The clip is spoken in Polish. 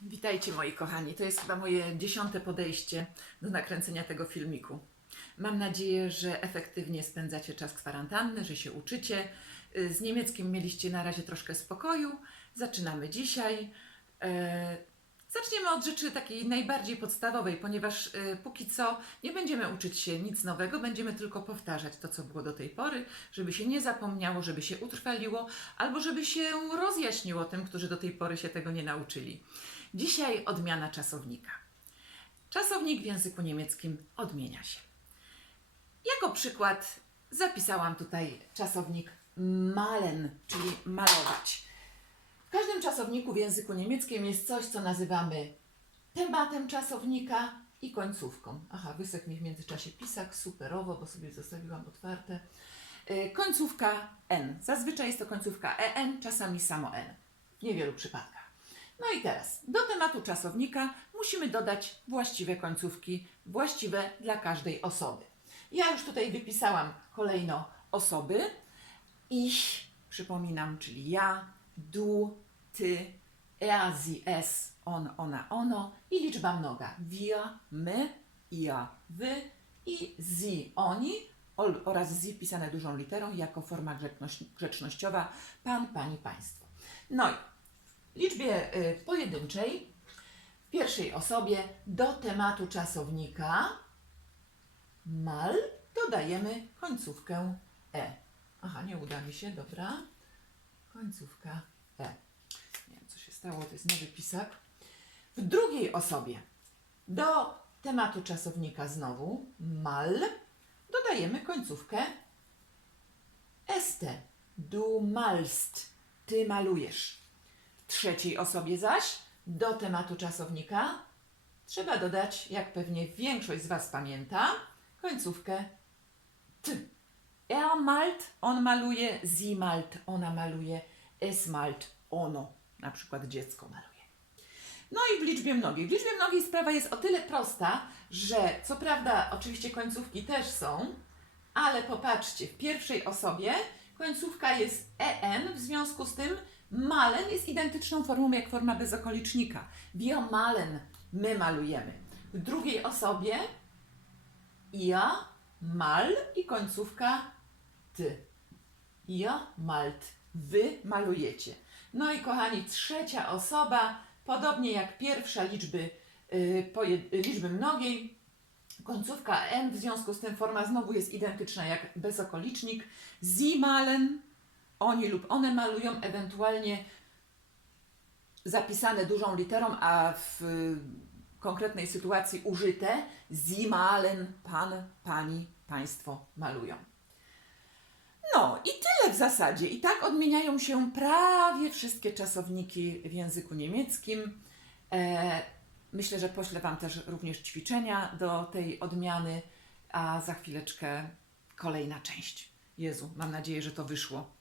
Witajcie moi kochani. To jest chyba moje dziesiąte podejście do nakręcenia tego filmiku. Mam nadzieję, że efektywnie spędzacie czas kwarantanny, że się uczycie. Z niemieckim mieliście na razie troszkę spokoju. Zaczynamy dzisiaj. E, Zaczniemy od rzeczy takiej najbardziej podstawowej, ponieważ y, póki co nie będziemy uczyć się nic nowego, będziemy tylko powtarzać to, co było do tej pory, żeby się nie zapomniało, żeby się utrwaliło, albo żeby się rozjaśniło tym, którzy do tej pory się tego nie nauczyli. Dzisiaj odmiana czasownika. Czasownik w języku niemieckim odmienia się. Jako przykład zapisałam tutaj czasownik malen, czyli malować. W każdym czasowniku w języku niemieckim jest coś, co nazywamy tematem czasownika i końcówką. Aha, wysek mi w międzyczasie pisak, superowo, bo sobie zostawiłam otwarte. Yy, Końcówka N. Zazwyczaj jest to końcówka EN, czasami samo N. W niewielu przypadkach. No i teraz, do tematu czasownika musimy dodać właściwe końcówki, właściwe dla każdej osoby. Ja już tutaj wypisałam kolejno osoby. Ich, przypominam, czyli ja, du, ty, er, sie, es, on, ona, ono i liczba mnoga. Wir, my, ihr, wy i sie, oni oraz sie pisane dużą literą jako forma grzecznościowa pan, pani, państwo. No i liczbie y, pojedynczej, pierwszej osobie do tematu czasownika mal dodajemy końcówkę e. Aha, nie uda mi się, dobra. Końcówka e. Nie wiem, co się stało, to jest nowy pisak. W drugiej osobie do tematu czasownika znowu mal dodajemy końcówkę este. Du malst. Ty malujesz. Trzeciej osobie zaś do tematu czasownika trzeba dodać, jak pewnie większość z Was pamięta, końcówkę t. Er malt, on maluje, sie malt, ona maluje, es malt, ono, na przykład dziecko maluje. No i w liczbie mnogiej. W liczbie mnogiej sprawa jest o tyle prosta, że co prawda oczywiście końcówki też są, ale popatrzcie, w pierwszej osobie końcówka jest en, w związku z tym malen jest identyczną formą jak forma bezokolicznika. Wir malen, my malujemy. W drugiej osobie ja, mal i końcówka ty. Ja, malt, wy malujecie. No i kochani, trzecia osoba, podobnie jak pierwsza liczby, yy, liczby mnogiej, końcówka n, w związku z tym forma znowu jest identyczna jak bezokolicznik. Sie malen, oni lub one malują, ewentualnie zapisane dużą literą, a w konkretnej sytuacji użyte Sie malen, pan, pani, państwo malują. No i tyle w zasadzie. I tak odmieniają się prawie wszystkie czasowniki w języku niemieckim. E, myślę, że poślę Wam też również ćwiczenia do tej odmiany, a za chwileczkę kolejna część. Jezu, mam nadzieję, że to wyszło.